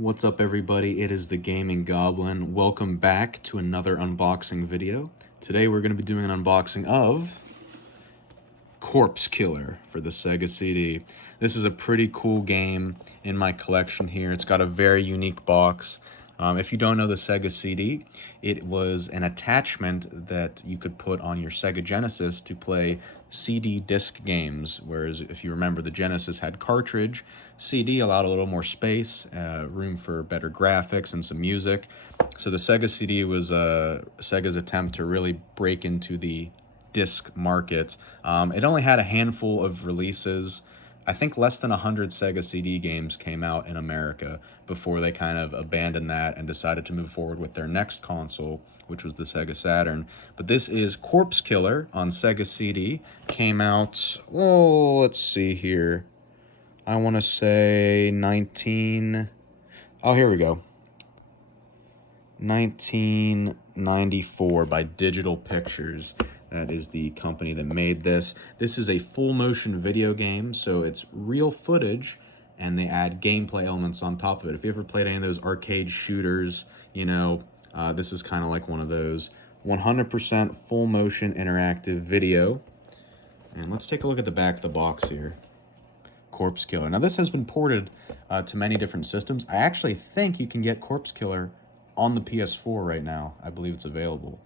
What's up, everybody? It is the Gaming Goblin. Welcome back to another unboxing video. Today we're going to be doing an unboxing of Corpse Killer for the Sega CD. This is a pretty cool game in my collection here. It's got a very unique box. If you don't know the Sega CD, it was an attachment that you could put on your Sega Genesis to play CD disc games, whereas if you remember, the Genesis had cartridge. CD allowed a little more space, room for better graphics and some music. So the Sega CD was Sega's attempt to really break into the disc market. It only had a handful of releases. I think less than 100 Sega CD games came out in America before they kind of abandoned that and decided to move forward with their next console, which was the Sega Saturn. But this is Corpse Killer on Sega CD. Came out, let's see here. I want to say 1994 by Digital Pictures. That is the company that made this. This is a full motion video game, so it's real footage, and they add gameplay elements on top of it. If you ever played any of those arcade shooters, this is kind of like one of those. 100% full motion interactive video. And let's take a look at the back of the box here. Corpse Killer. Now, this has been ported to many different systems. I actually think you can get Corpse Killer on the PS4 right now. I believe it's available.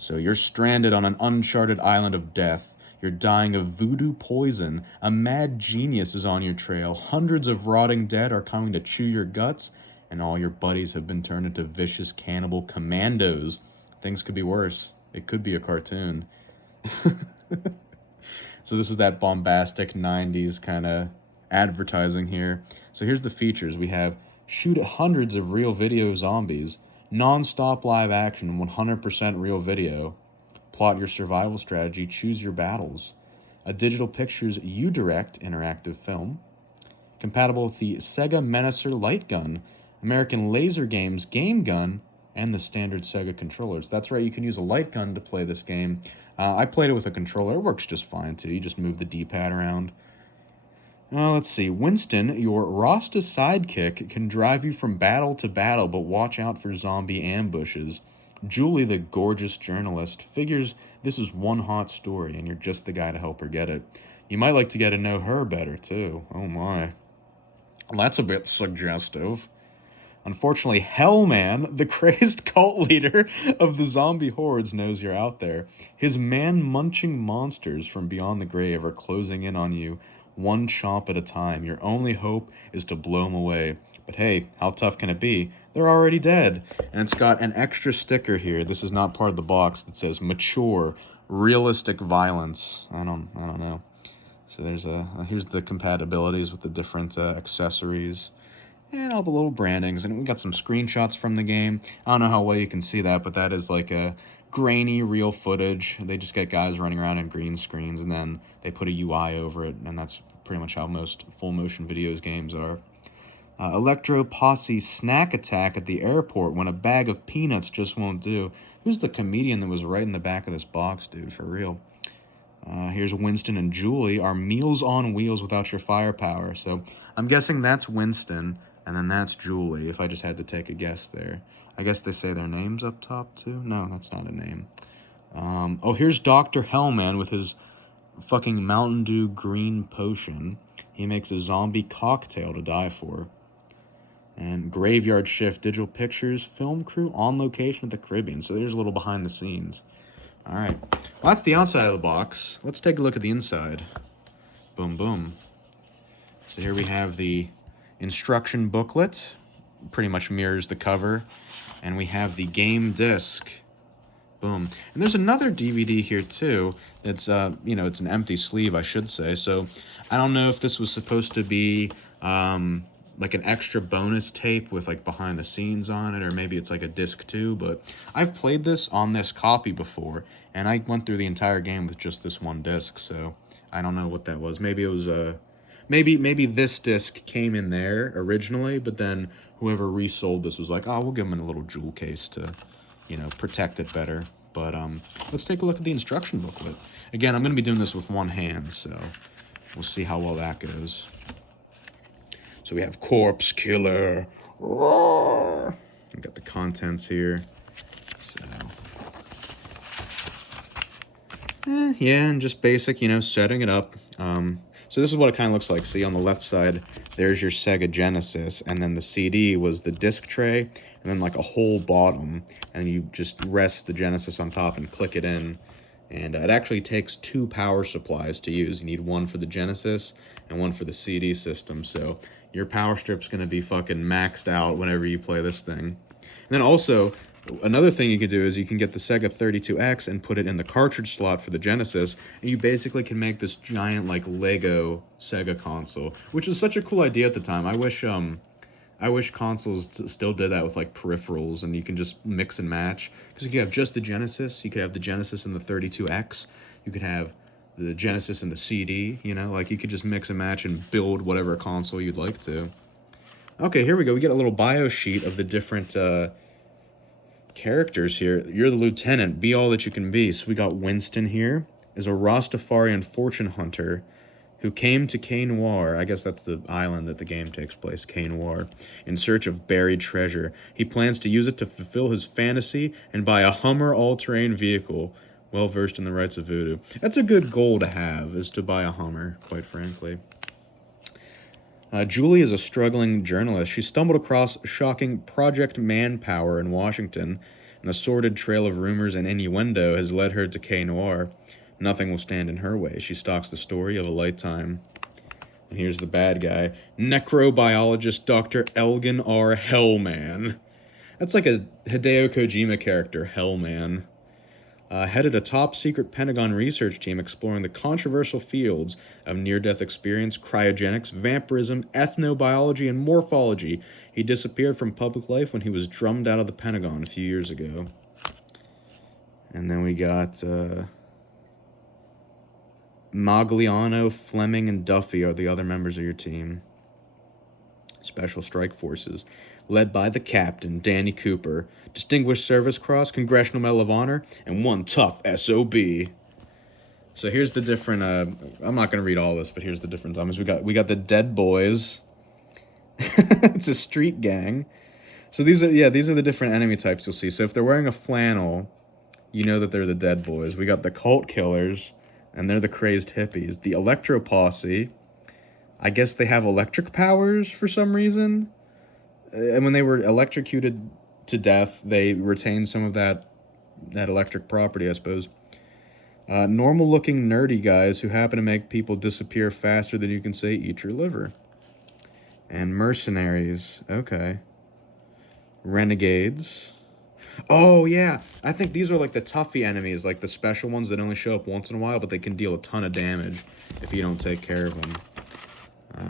So you're stranded on an uncharted island of death. You're dying of voodoo poison. A mad genius is on your trail. Hundreds of rotting dead are coming to chew your guts, and all your buddies have been turned into vicious cannibal commandos. Things could be worse. It could be a cartoon. So this is that bombastic 90s kind of advertising here. So here's the features. We have shoot hundreds of real video zombies, non-stop live action, 100% real video, plot your survival strategy, choose your battles, a Digital Pictures U-Direct interactive film, compatible with the Sega Menacer light gun, American Laser Games game gun, and the standard Sega controllers. That's right, you can use a light gun to play this game. I played it with a controller. It works just fine, too. You just move the D-pad around. Let's see. Winston, your Rasta sidekick, can drive you from battle to battle, but watch out for zombie ambushes. Julie, the gorgeous journalist, figures this is one hot story, and you're just the guy to help her get it. You might like to get to know her better, too. Oh, my. Well, that's a bit suggestive. Unfortunately, Hellman, the crazed cult leader of the zombie hordes, knows you're out there. His man-munching monsters from beyond the grave are closing in on you, one chomp at a time. Your only hope is to blow them away. But hey, how tough can it be? They're already dead. And it's got an extra sticker here. This is not part of the box that says mature, realistic violence. I don't know. So here's the compatibilities with the different accessories and all the little brandings. And we got some screenshots from the game. I don't know how well you can see that, but that is like a grainy real footage. They just get guys running around in green screens, and then they put a UI over it, and that's pretty much how most full motion videos games are. Electro Posse snack attack at the airport when a bag of peanuts just won't do. Who's the comedian that was right in the back of this box, dude? For real. Here's Winston and Julie are Meals on Wheels without your firepower. So I'm guessing that's Winston, and then that's Julie, if I just had to take a guess there. I guess they say their names up top, too? No, that's not a name. Here's Dr. Hellman with his fucking Mountain Dew green potion. He makes a zombie cocktail to die for. And Graveyard Shift, Digital Pictures, film crew on location at the Caribbean. So there's a little behind the scenes. All right. Well, that's the outside of the box. Let's take a look at the inside. Boom, boom. So here we have the instruction booklet. Pretty much mirrors the cover. And we have the game disc. Boom. And there's another DVD here, too. That's, it's an empty sleeve, I should say. So I don't know if this was supposed to be like an extra bonus tape with like behind the scenes on it, or maybe it's like a disc too. But I've played this on this copy before, and I went through the entire game with just this one disc. So I don't know what that was. Maybe it was maybe this disc came in there originally, but then whoever resold this was like, oh, we'll give them a little jewel case to, protect it better. But let's take a look at the instruction booklet. Again, I'm going to be doing this with one hand, so we'll see how well that goes. So we have Corpse Killer, We've got the contents here. So, yeah, and just basic, setting it up. So this is what it kind of looks like. See, on the left side, there's your Sega Genesis, and then the CD was the disc tray, and then like a whole bottom, and you just rest the Genesis on top and click it in. And it actually takes 2 power supplies to use. You need one for the Genesis and one for the CD system. So your power strip's going to be fucking maxed out whenever you play this thing. And then also, another thing you can do is you can get the Sega 32X and put it in the cartridge slot for the Genesis, and you basically can make this giant, like, Lego Sega console, which is such a cool idea at the time. I wish consoles still did that with, like, peripherals, and you can just mix and match. Because you could have just the Genesis, you could have the Genesis and the 32X, you could have the Genesis and the CD, like, you could just mix and match and build whatever console you'd like to. Okay, here we go. We get a little bio sheet of the different characters here. You're the lieutenant. Be all that you can be. So we got Winston here is a Rastafarian fortune hunter who came to K-Noir, I guess that's the island that the game takes place, K-Noir, in search of buried treasure. He plans to use it to fulfill his fantasy and buy a Hummer all-terrain vehicle, well versed in the rites of voodoo. That's a good goal to have, is to buy a Hummer, quite frankly. Julie is a struggling journalist. She stumbled across shocking Project Manpower in Washington, and the sordid trail of rumors and innuendo has led her to K-Noir. Nothing will stand in her way. She stalks the story of a lifetime. And here's the bad guy, necrobiologist Dr. Elgin R. Hellman. That's like a Hideo Kojima character, Hellman. Headed a top-secret Pentagon research team exploring the controversial fields of near-death experience, cryogenics, vampirism, ethnobiology, and morphology. He disappeared from public life when he was drummed out of the Pentagon a few years ago. And then we got Magliano, Fleming, and Duffy are the other members of your team. Special Strike Forces, led by the captain, Danny Cooper. Distinguished Service Cross, Congressional Medal of Honor, and one tough SOB. So here's the different, I'm not going to read all this, but here's the different zombies. We got the Dead Boys. It's a street gang. So these are the different enemy types you'll see. So if they're wearing a flannel, you know that they're the Dead Boys. We got the Cult Killers, and they're the Crazed Hippies. The Electro Posse, I guess they have electric powers for some reason. And when they were electrocuted to death, they retained some of that electric property, I suppose. Normal-looking nerdy guys who happen to make people disappear faster than you can say, eat your liver. And mercenaries, okay. Renegades. Oh, yeah, I think these are like the toughy enemies, like the special ones that only show up once in a while, but they can deal a ton of damage if you don't take care of them.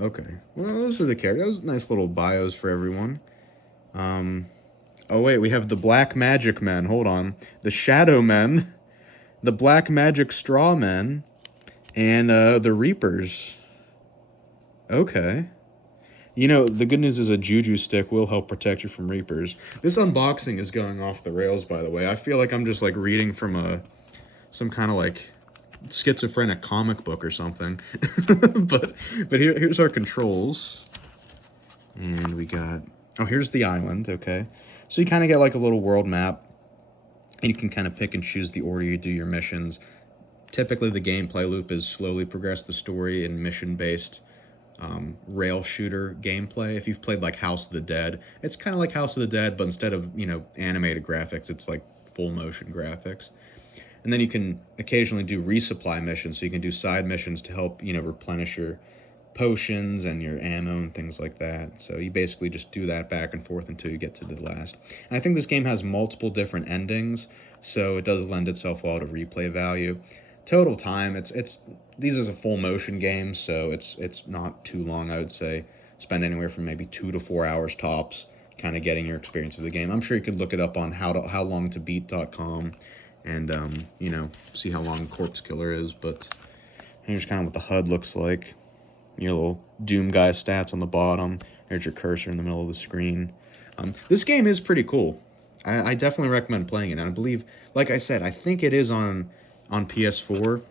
Okay, well, those are the characters. Those nice little bios for everyone. Oh, wait, we have the Black Magic Men. Hold on. The Shadow Men, the Black Magic Straw Men, and the Reapers. Okay. The good news is a Juju stick will help protect you from Reapers. This unboxing is going off the rails, by the way. I feel like I'm just, like, reading from some kind of, like, schizophrenic comic book or something. but here's our controls. And we got... Oh, here's the island, okay. So you kind of get, like, a little world map. And you can kind of pick and choose the order you do your missions. Typically, the gameplay loop is slowly progress the story in mission-based rail shooter gameplay. If you've played like House of the Dead, it's kind of like House of the Dead, but instead of animated graphics, it's like full motion graphics. And then you can occasionally do resupply missions, so you can do side missions to help replenish your potions and your ammo and things like that. So you basically just do that back and forth until you get to the last. And I think this game has multiple different endings, so it does lend itself well to replay value. Total time, these are a full motion game, so it's not too long. I would say spend anywhere from maybe 2 to 4 hours tops, kind of getting your experience of the game. I'm sure you could look it up on howlongtobeat.com and see how long Corpse Killer is. But here's kind of what the HUD looks like. Your little Doom guy stats on the bottom. There's your cursor in the middle of the screen. This game is pretty cool. I definitely recommend playing it. And I believe, like I said, I think it is on PS4,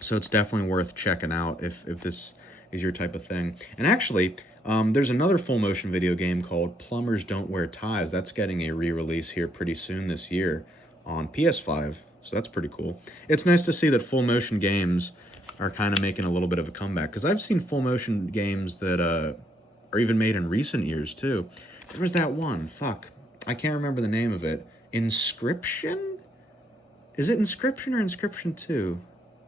so it's definitely worth checking out if this is your type of thing. And actually, There's another full motion video game called Plumbers Don't Wear Ties. That's getting a re-release here pretty soon this year on PS5, so that's pretty cool. It's nice to see that full motion games are kind of making a little bit of a comeback, because I've seen full motion games that are even made in recent years too. There was that one, fuck, I can't remember the name of it. Inscription? Is it Inscription or Inscription 2?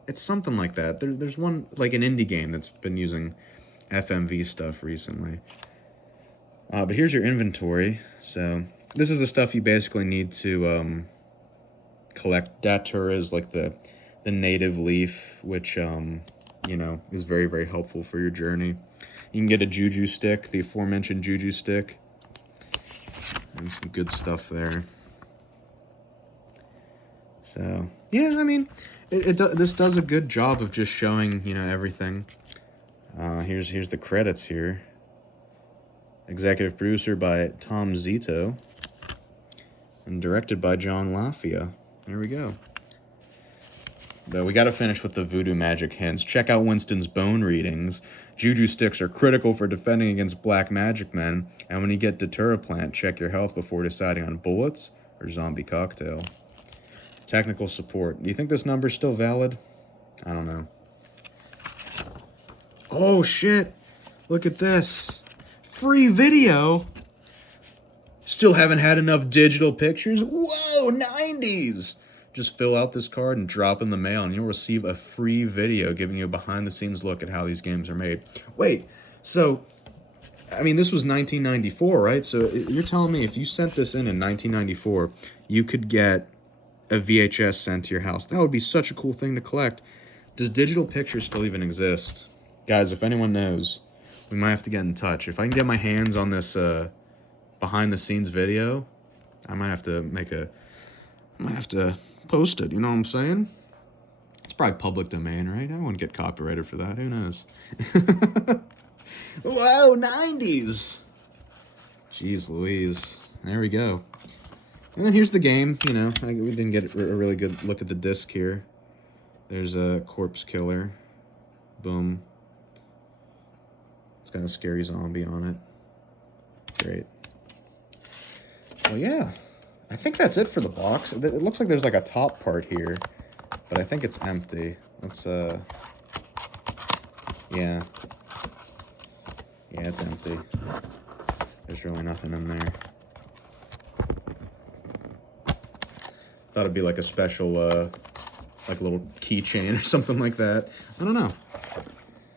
It's something like that. There's one, like an indie game that's been using FMV stuff recently. But here's your inventory. So this is the stuff you basically need to collect. Datura is like the native leaf, which you know, is very, very helpful for your journey. You can get a juju stick, the aforementioned juju stick, and some good stuff there. So yeah, I mean, this does a good job of just showing, you know, everything. Here's the credits here. Executive producer by Tom Zito and directed by John Lafia. There we go. But we got to finish with the voodoo magic hints. Check out Winston's bone readings. Juju sticks are critical for defending against black magic men. And when you get Datura plant, check your health before deciding on bullets or zombie cocktail. Technical support. Do you think this number's still valid? I don't know. Oh shit! Look at this. Free video? Still haven't had enough digital pictures? Whoa, 90s! Just fill out this card and drop in the mail, and you'll receive a free video giving you a behind-the-scenes look at how these games are made. Wait, so, I mean, this was 1994, right? So you're telling me if you sent this in 1994, you could get a VHS sent to your house. That would be such a cool thing to collect. Does digital pictures still even exist? Guys, if anyone knows, we might have to get in touch. If I can get my hands on this behind-the-scenes video, I might have to post it, you know what I'm saying? It's probably public domain, right? I wouldn't get copyrighted for that. Who knows? Whoa, 90s! Jeez Louise. There we go. And then here's the game, you know. We didn't get a really good look at the disc here. There's a corpse killer. Boom. It's got a scary zombie on it. Great. Well, yeah. I think that's it for the box. It looks like there's like a top part here, but I think it's empty. Let's, yeah. Yeah, it's empty. There's really nothing in there. Thought it'd be like a special, like a little keychain or something like that. I don't know.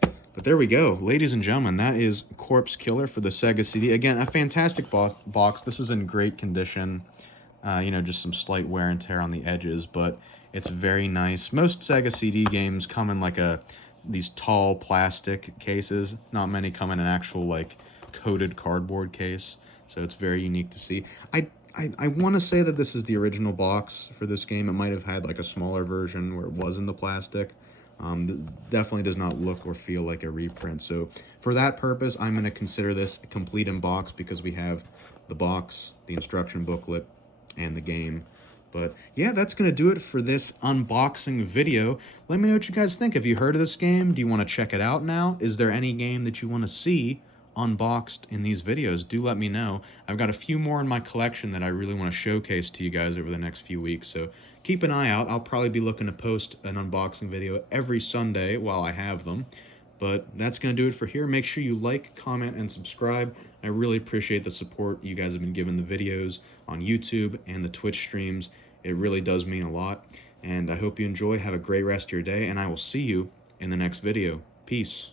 But there we go. Ladies and gentlemen, that is Corpse Killer for the Sega CD. Again, a fantastic box. This is in great condition. You know, just some slight wear and tear on the edges, but it's very nice. Most Sega CD games come in like these tall plastic cases. Not many come in an actual like coated cardboard case, so it's very unique to see. I want to say that this is the original box for this game. It might have had like a smaller version where it was in the plastic. Definitely does not look or feel like a reprint. So for that purpose, I'm going to consider this complete in box because we have the box, the instruction booklet, and the game. But yeah, that's going to do it for this unboxing video. Let me know what you guys think. Have you heard of this game? Do you want to check it out now? Is there any game that you want to see unboxed in these videos? Do let me know. I've got a few more in my collection that I really want to showcase to you guys over the next few weeks, so keep an eye out. I'll probably be looking to post an unboxing video every Sunday while I have them. But that's going to do it for here. Make sure you like, comment, and subscribe. I really appreciate the support you guys have been giving the videos on YouTube and the Twitch streams. It really does mean a lot. And I hope you enjoy. Have a great rest of your day, and I will see you in the next video. Peace.